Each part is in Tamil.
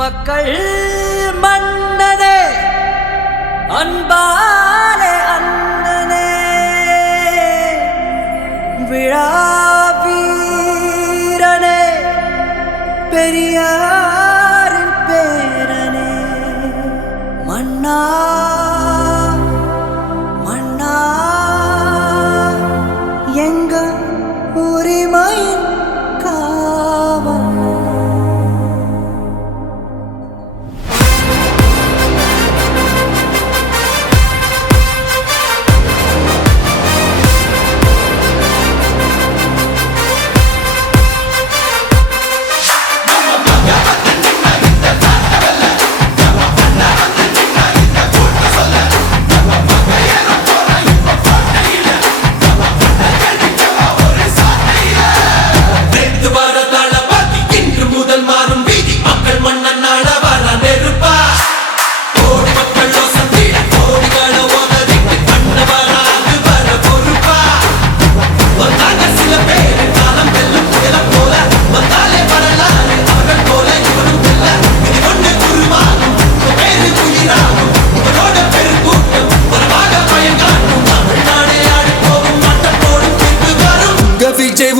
மக்கள் மன்னனே அன்பாலே அண்ணனே விழாவீரனே பெரியாரின் பேரனே மன்னா மன்னா எங்க உரிமையின் காவல்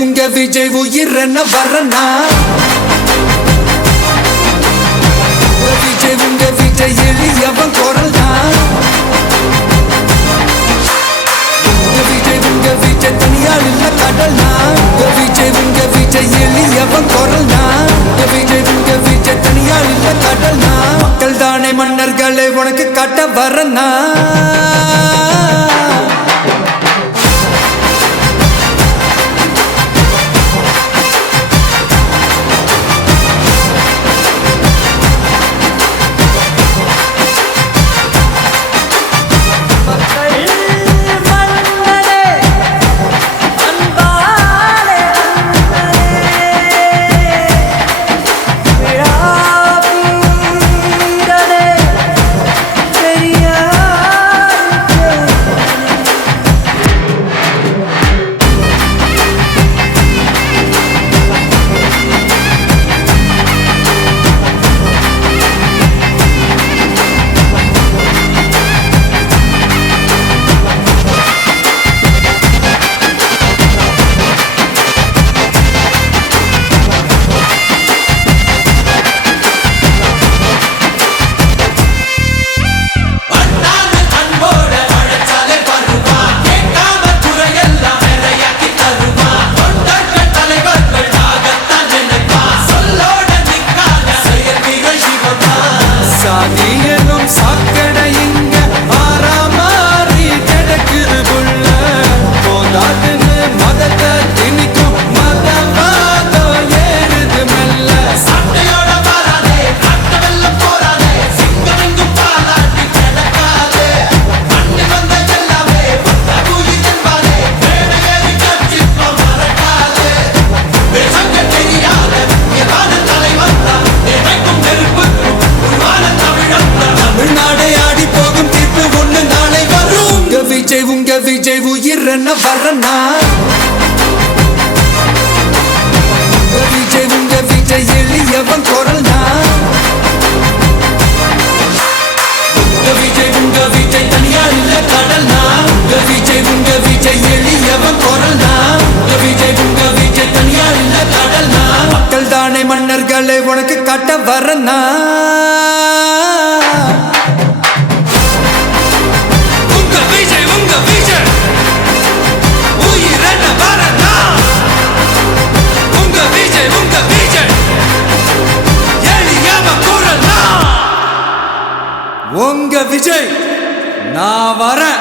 உங்க விஜய் உயிரன வரனா உங்க விஜய் எளியவன் குரல்னா உங்க விஜய் தனியால் இல்ல கடல்னா உங்க விஜய் எளியவன் குரல்னா உங்க விஜய் தனியால் இல்ல கடல்னா மக்கள் தானே மன்னர்களை உனக்கு காட்ட வரனா உங்க விஜய் உயிரன வரனா உங்க விஜய் எளியவன் குரல்னா உங்க விஜய் தனியால் இல்ல கடல்னா உங்க விஜய் எளியவன் குரல்னா உங்க விஜய் தனியால் இல்ல கடல்னா மக்கள் தானே மன்னர்களை உனக்கு காட்ட வரனா உங்க விஜய் நான் வரேன்.